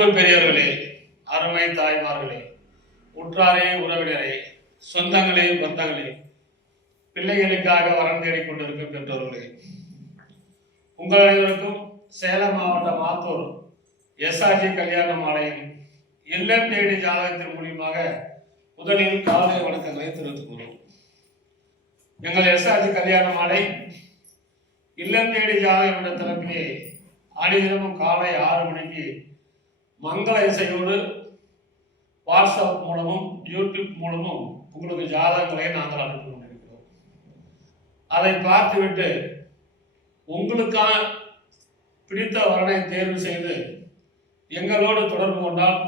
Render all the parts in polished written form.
அன்பு பெரியவர்களே, அருமை தாய்மார்களே, உற்றாரே, உறவினரே, சொந்தங்களே, பந்தங்களே, பிள்ளைகளுக்காக வரம் தேடிக் கொண்டிருக்கும் பெற்றோர்களே, உங்கள் அனைவருக்கும் சேலம் மாவட்டம் ஆத்தூர் எஸ்ஆர்ஜி கல்யாண மாலையின் இல்லம் தேடி ஜாதகத்தின் மூலியமாக முதலில் காலை வணக்கங்களை தெரிவித்துக் கொள்வோம். எங்கள் எஸ்ஆர்ஜி கல்யாண மாலை இல்லம் தேடி ஜாதகம் என்ற தலைப்பிலே ஆடிதினமும் காலை 6 மணிக்கு மங்கள இசையோடு வாட்ஸ்அப் மூலமும் யூடியூப் மூலமும் உங்களுக்கு ஜாதகங்களை நாங்கள் அனுப்பி கொண்டிருக்கிறோம். அதை பார்த்துவிட்டு உங்களுக்கான பிடித்த வரனை தேர்வு செய்து எங்களோடு தொடர்பு கொண்டால்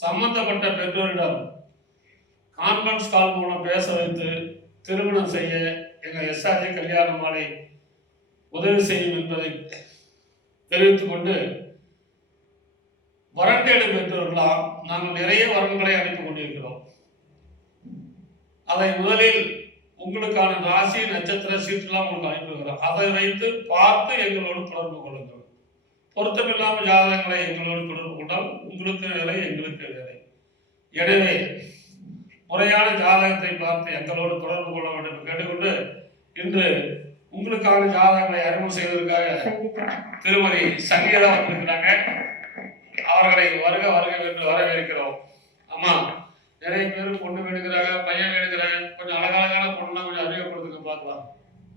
சம்பந்தப்பட்ட பெற்றோரிடம் கான்ஃபரன்ஸ் கால் மூலம் பேச வைத்து திருமணம் செய்ய எங்கள் எஸ்ஆர்ஜி கல்யாண மாலை உதவி செய்யும் என்பதை தெரிவித்துக் கொண்டு, வரம் தேடும் பெற்றோர்களால் நாங்கள் நிறைய வரன்களை அனுப்பி கொண்டிருக்கிறோம். அதை முதலில் உங்களுக்கான ராசி நட்சத்திர சீட்டெல்லாம் உங்களுக்கு அனுப்புகிறோம். அதை வைத்து பார்த்து எங்களோடு தொடர்பு கொள்ளுங்கள். பொருத்தமில்லாமல் ஜாதகங்களை எங்களோடு தொடர்பு கொண்டால் உங்களுக்கு வேலை, எங்களுக்கு வேலை. எனவே முறையான ஜாதகத்தை பார்த்து எங்களோடு தொடர்பு கொள்ள வேண்டும் என்று கேட்டுக்கொண்டு, இன்று உங்களுக்கான ஜாதகங்களை அறிமுகம் செய்வதற்காக திருமதி சங்கீதா வந்திருக்கிறாங்க. அவர்களை வருக வருக என்று வரவேற்கிறோம். அம்மா, நிறைய பேர் பொண்ணு வேணுங்கிறாங்க, பையன் வேணுங்கிறாங்க. கொஞ்சம் அழகான பொண்ணுலாம் கொஞ்சம் அறிமுகப்படுத்துங்க பார்க்கலாம்.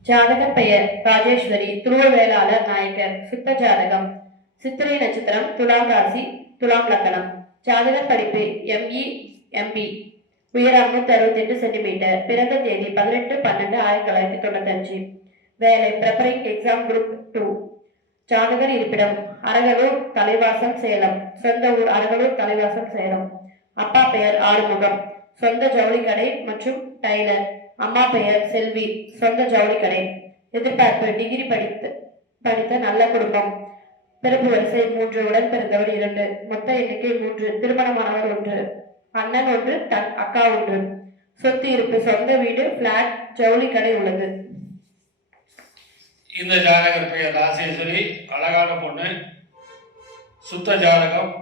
ஜாதக பெயர் ராஜேஸ்வரி, துருவ வேளாளர் நாயக்கர், சுத்த ஜாதகம், சித்திரை நட்சத்திரம், துலாம் ராசி, துலாம் லக்னம். ஜாதக படிப்பு ME MB, உயரம் 168 சென்டிமீட்டர். பிறந்த தேதி 18/12/1995. வேலை பிரெப்பரிங் எக்ஸாம் குரூப் 2. ஜாதகர் இருப்பிடம் அரகலூர், தலைவாசல், சேலம். சொந்த ஊர் அரகலூர், தலைவாசல், சேலம். அப்பா பெயர் ஆறுமுகம், சொந்த ஜவுளி கடை மற்றும் டைலர். அம்மா பெயர் செல்வி, சொந்த ஜவுளி கடை. எதிர்பார்ப்பு டிகிரி படித்த நல்ல குடும்பம். பிறப்பு வரிசை 3, உடன் பிறந்தவர் 2, மொத்த எண்ணிக்கை 3, திருமணமானவர் 1, அண்ணன் 1, அக்கா 1. சொத்து இருப்பு சொந்த வீடு, பிளாட், ஜவுளி கடை உள்ளது. இந்த ஜாதகர் பெயர் ராஜேஸ்வரி, அழகான பொண்ணு, சுத்த ஜாதகம்,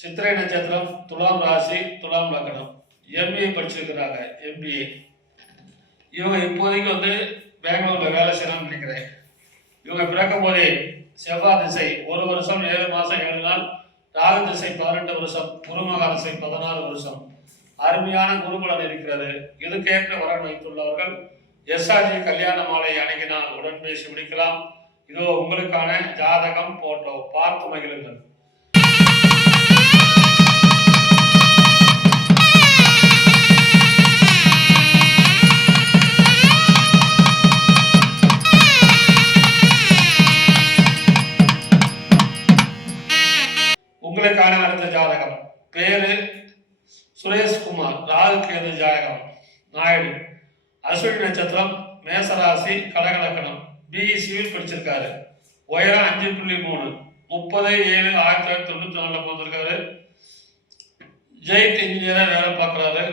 சித்திரை நட்சத்திரம், துலாம் ராசி, துலாம் லக்னம். MBA படிச்சிருக்கிறாங்க, MBA. இவங்க இப்போதைக்கு பெங்களூர்ல வேலை செய்யலாம்னு நினைக்கிறேன். இவங்க பிறக்கும் போதே செவ்வாய் திசை 1 வருஷம் 7 மாசம் 7 நாள், ராகு திசை 18 வருஷம், குருமகா திசை 16 வருஷம். அருமையான குருபலன் இருக்கிறது. இதுக்கேற்ற வரன் வைத்துள்ளவர்கள் எஸ்ஆர்ஜி கல்யாண மாலை அணுகினால் உடன் பேசி முடிக்கலாம். இதோ உங்களுக்கான ஜாதகம், போட்டோ பார்த்து மகிழுங்கள். உங்களுக்கான அடுத்த ஜாதகம் பேரு சுரேஷ்குமார், ராகு கேது ஜாதகம், நாயுடு, அஸ்வினி நட்சத்திரம், மேசராசி, கடகலக்கணம். BE சிவில் படிச்சிருக்காரு. உயரம் 5.3, 30/7/1994 பிறந்திருக்காரு. ஜெயிட் இன்ஜினியரா வேலை பார்க்குறாரு.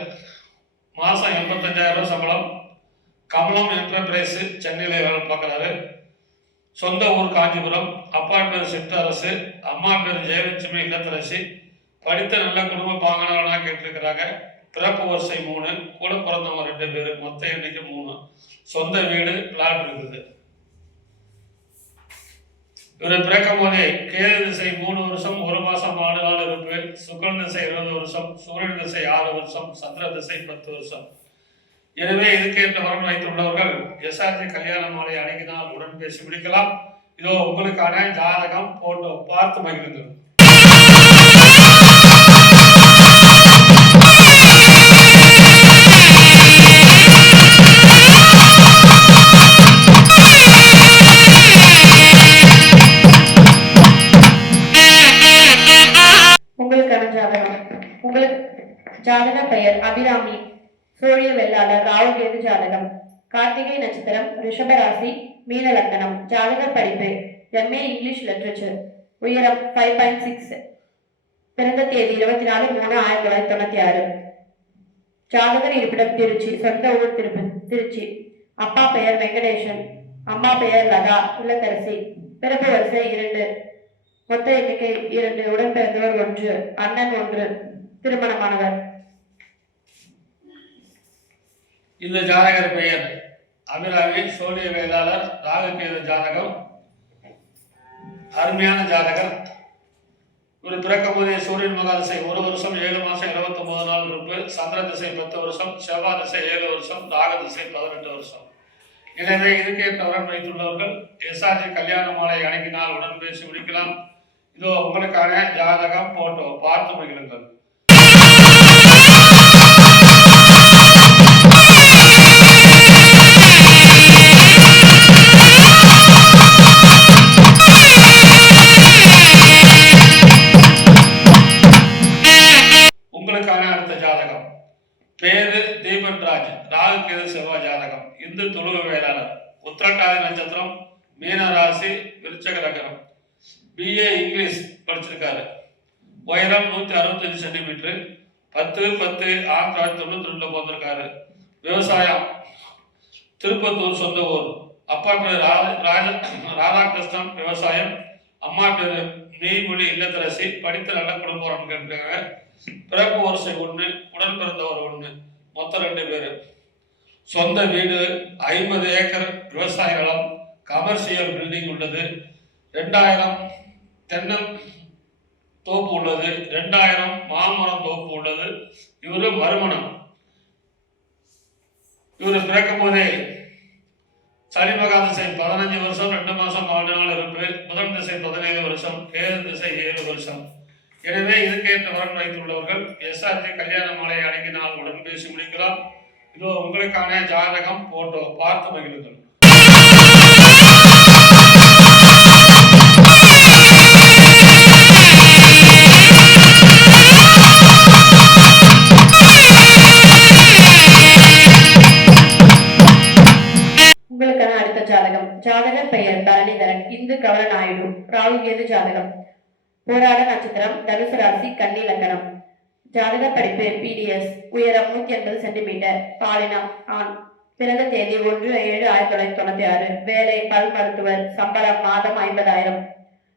மாசம் 85,000 சம்பளம். கமலம் என்டர்பிரைஸ் சென்னையில வேலை பார்க்குறாரு. சொந்த ஊர் காஞ்சிபுரம். அப்பா பேர் சிற்றரசு, அம்மா பேர் ஜெயலட்சுமி இல்லத்தரசி. படித்த நல்ல குடும்ப பாங்கனா கேட்டிருக்கிறாங்க. பிறப்பு வரிசை 3, கூட பிறந்தவங்க 2 பேர், மொத்த எண்ணிக்கை 3. சொந்த வீடு, பிளாட் இருக்குது. இவர் பிறக்கும் போதே கேது திசை 3 வருஷம் 1 மாசம் 4 நாள் இருப்பு, சுக்கரன் திசை 20 வருஷம், சூரியன் திசை 6 வருஷம், சந்திர திசை 10 வருஷம். எனவே இதுக்கேற்ற வரன் வைத்துள்ளவர்கள் எஸ்ஆர்ஜி கல்யாண மாலை அணுகினால் உடன் பேசி முடிக்கலாம். இதோ உங்களுக்கான ஜாதகம், போட்டோ பார்த்து மகிழுங்கள். ஜாதக பெயர் அபிராமி, சோழிய வெள்ளாளர், ராகு கேது ஜாதகம், கார்த்திகை நட்சத்திரம், ரிஷபராசி, மீன லக்னம். ஜாதக படிப்பு MA இங்கிலீஷ் லிட்டரேச்சர். உயரம் 5.6. பிறந்த தேதி 24/3/1996. ஜாதகர் இருப்பிடம் திருச்சி, சொந்த ஊர் திருச்சி. அப்பா பெயர் வெங்கடேசன், அம்மா பெயர் லதா இல்லத்தரசி. பிறப்பு வரிசை 2, மொத்த எண்ணிக்கை 2, உடன்பிறந்தவர் 1, அண்ணன் 1, திருமணமானவர். இந்த ஜாதகர் பெயர் அபிராமி, சோழிய வேளாளர், ராகுகேது ஜாதகம். அருமையான ஜாதகர். இவர் பிறக்கும் போதே சூரியன் மகாதிசை 1 வருஷம் 7 மாசம் 29 நாள் இருப்பு, சந்திர திசை 10 வருஷம், செவ்வாய் திசை 7 வருஷம், ராக திசை 18 வருஷம். எனவே இதுக்கேற்ற வரன் வைத்துள்ளவர்கள் எஸ்ஆர்ஜி கல்யாண மாலை அணுகினால் உடன் பேசி முடிக்கலாம். இதோ உங்களுக்கான ஜாதகம் போட்டோ பார்த்து மகிழுங்கள். உங்களுக்கான அடுத்த ஜாதகம். பேரு தீபன்ராஜ், ராகுகேது செவ்வாய் ஜாதகம். இந்து துளுவ வேளாளர், உத்திரட்டாதி நட்சத்திரம், மீன ராசி, விருச்சக லக்னம். BA இங்கிலீஷ் படிச்சிருக்காரு. உயரம் 165 சென்டிமீட்டர், 10/10/1992 பிறந்திருக்காரு. விவசாயம், திருப்பத்தூர் சொந்த ஊர். அப்பா பேர் ராதாகிருஷ்ணன், விவசாயம். அம்மா பேரு நெய்மொழி, இல்லத்தரசி. படித்த நல்ல குடும்பம் கேட்டிருக்காங்க. பிறப்பு வரிசை 1, உடன் பிறந்தவர் 1, மொத்தம் 2 பேரு. சொந்த வீடு, 50 ஏக்கர் விவசாய நிலம், கமர்ஷியல் பில்டிங் உள்ளது. 2000 தென்னம் தோப்பு உள்ளது. 2000 மாமரம் தோப்பு உள்ளது. இவரு மறுமணம். இவரு பிறக்கும் போதே சனி மகாதிசை 15 வருஷம் 2 மாசம் 4 நாள் இருப்பு, புதன் திசை 17 வருஷம், கேது திசை 7 வருஷம். எனவே இதுக்கேற்ற வரன் வைத்துள்ளவர்கள் எஸ்ஆர்ஜி கல்யாண மாலை அணுகினால் உடன் பேசி முடிக்கலாம். இதோ உங்களுக்கான ஜாதகம் போட்டோ பார்த்து மகிழுங்கள். உங்களுக்கான அடுத்த ஜாதகம். ஜாதகர் பெயர் தரணிதரன், இந்து கவல நாயுடு, ராகுகேது ஜாதகம். போராட நட்சத்திரம், தனுசு ராசி, கன்னி லக்னம். ஜாதக படிப்பு PDS, உயரம் 180 சென்டிமீட்டர், பாலினம் ஆண். பிறந்த தேதி 1/7/1996. வேலை பல் மருத்துவர், சம்பளம் மாதம் 50,000.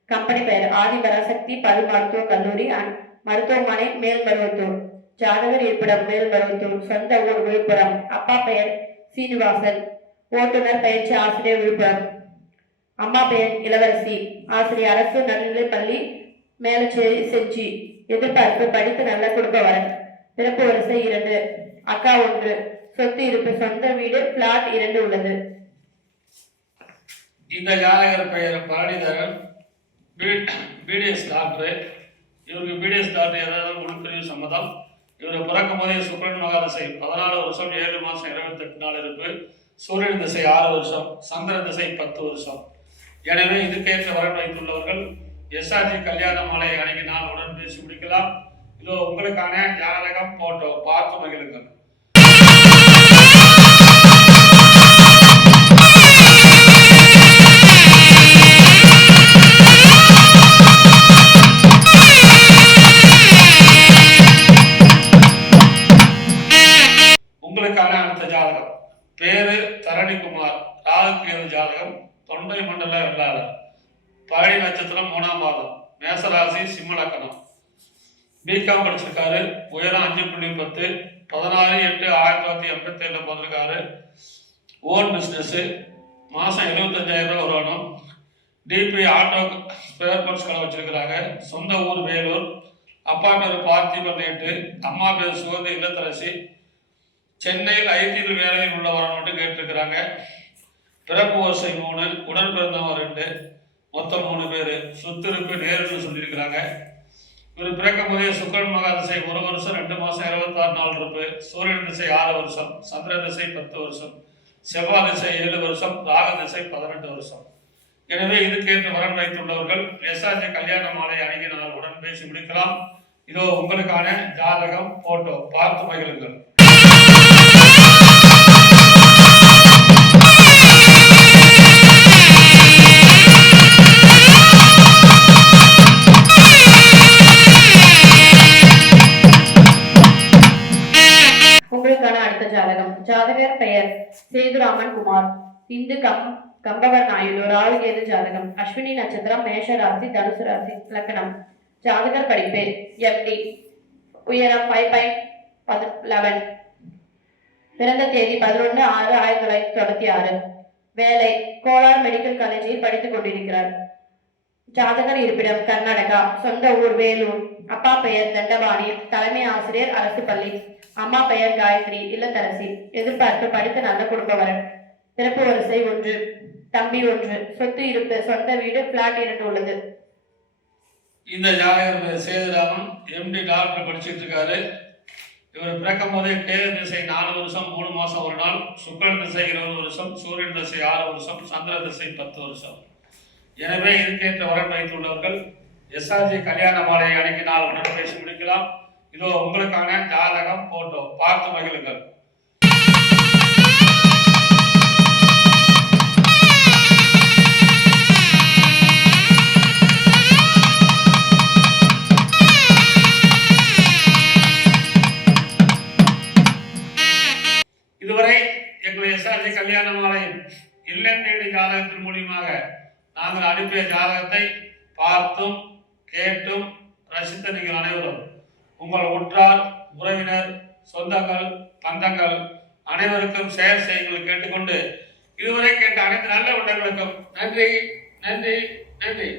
கம்பெனி பெயர் ஆதிபராசக்தி பல் மருத்துவ கல்லூரி அண்ட் மருத்துவமனை, மேல்மருவத்தூர். ஜாதகர் இருப்பிடம் மேல்மருவத்தூர். சொந்த ஊர் விழுப்புரம். அப்பா பெயர் சீனிவாசன், ஓட்டுநர், பயிற்சி ஆசிரியர், விழுப்புரம். அம்மா பெயர் இளவரசி, ஆசிரியர், அரசு நடுநிலைப் பள்ளி மேலச்சேரி, செஞ்சி. எதிர்பார்ப்பு படித்து நல்ல குடும்ப வரன். பிறப்பு வரிசை 2, அக்கா 1. சொத்து இருப்பு சொந்த வீடு, பிளாட் 2 உள்ளது. இந்த ஜாதகர் பெயர் பரணிதரன், BDS டாக்டர். இவருக்கு BDS டாக்டர் ஏதாவது உள்பிரிவு சம்மதம். இவர் பிறக்கும் போதே சுக்கிரன் மகாதிசை 14 வருஷம் 7 மாசம் 28 நாள் இருப்பு, சூரியன் திசை 6 வருஷம், சந்திர திசை 10 வருஷம். எனவே இதுக்கேற்ற வரன் வைத்துள்ளவர்கள் எஸ்ஆர்ஜி கல்யாண மாலை அணுகினால் உடன் பேசி முடிக்கலாம். இதோ உங்களுக்கான ஜாதகம் போட்டோ பார்த்து மகிழுங்கள். உங்களுக்கான அடுத்த ஜாதகம். பேரு தரணிக்குமார், ராகுகேது ஜாதகம். தொண்டை மண்டல வெள்ளாளர். பரணி நட்சத்திரம் 3ஆம் பாதம், மேசராசி, சிம்ம லக்னம். பிகாம் படிச்சிருக்காரு. உயரம் 5.10, 16/8/1987 பிறந்திருக்காரு. Own business. மாசம் 75,000 வருமானம். டிபி ஆட்டோ ஸ்பேர் பார்ட்ஸ் கடை வச்சிருக்கிறாங்க. சொந்த ஊர் வேலூர். அப்பா பேர் பார்த்திபன் நேட்டு, அம்மா பேர் சுகந்தி, இல்லத்தரசி. சென்னையில் ஐடியில் வேலையில் உள்ளவரை மட்டும் கேட்டிருக்கிறாங்க. பிறப்பு வரிசை 3, உடன் பிறந்தவர் 2, மொத்தம் 3 பேர். சொத்திருப்பு நேருன்னு சொல்லியிருக்கிறாங்க. இவர் பிறக்கும் போதே சுக்கிரன் மகாதிசை 1 வருஷம் 2 மாசம் 26 நாள் இருப்பு, சூரியன் திசை 6 வருஷம், சந்திர திசை 10 வருஷம், செவ்வாய் திசை 7 வருஷம், ராக திசை 18 வருஷம். எனவே இதுக்கேற்ற வரன் வைத்துள்ளவர்கள் எஸ்ஆர்ஜி கல்யாண மாலை அணுகினால் உடன் பேசி முடிக்கலாம். இதோ உங்களுக்கான ஜாதகம் போட்டோ பார்த்து மகிழுங்கள். உங்களுக்கான அடுத்த ஜாதகம். ஜாதகர் பெயர் சேதுராமன் குமார், இந்து கம்பவர் நாயுடு ராகுகேது ஜாதகம். அஸ்வினி நட்சத்திரம், மேஷ ராசி, தனுசு ராசி. லக்னம். ஜாதகர் படிப்பு FD. உயரம் 5.11. பிறந்த தேதி 11/6/1996. வேலை கோலார் மெடிக்கல் காலேஜில் படித்துக் கொண்டிருக்கிறார். ஜாதகர் இருப்பிடம் கர்நாடகா. சொந்த ஊர் வேலூர். அப்பா பெயர் தண்டபாணி, தலைமை ஆசிரியர், அரசு பள்ளி. அம்மா பெயர் காயத்ரி, இல்லத்தரசி. எதிர்பார்ப்பு படித்த நல்ல குடும்பவரன். பிறப்பு வரிசை 1, தம்பி 1. சொத்து இருப்பு சொந்த வீடு, பிளாட் 2 உள்ளது. இந்த ஜாதகர் பேர் சேதுராமன், MD டாக்டர் படிச்சுட்டு இருக்காரு. இவர் பிறக்கும் போதே கேது திசை 4 வருஷம் 3 மாசம் 1 நாள், சுக்கிரன் திசை 20 வருஷம், சூரியன் திசை 6 வருஷம், சந்திர திசை 10 வருஷம். எனவே இதுக்கேற்ற வரன் வைத்துள்ளவர்கள் SRG கல்யாண மாலையை அணுகினால் உடனே பேசி முடிக்கலாம். இதோ உங்களுக்கான ஜாதகம் போட்டோ பார்த்து மகிழுங்கள். இதுவரை எங்களுடைய SRG கல்யாண மாலை இல்லம் தேடி ஜாதகத்தின் மூலியமாக நாங்கள் அனுப்பிய ஜாதகத்தை பார்த்தும் கேட்டும் ரசித்த நீங்கள் அனைவரும் உங்கள் உற்றார், உறவினர், சொந்தங்கள், பந்தங்கள் அனைவருக்கும் ஷேர் செய்யுங்கள் கேட்டுக்கொண்டு இதுவரை கேட்ட அனைத்து நல்ல உள்ளங்களுக்கும் நன்றி நன்றி நன்றி.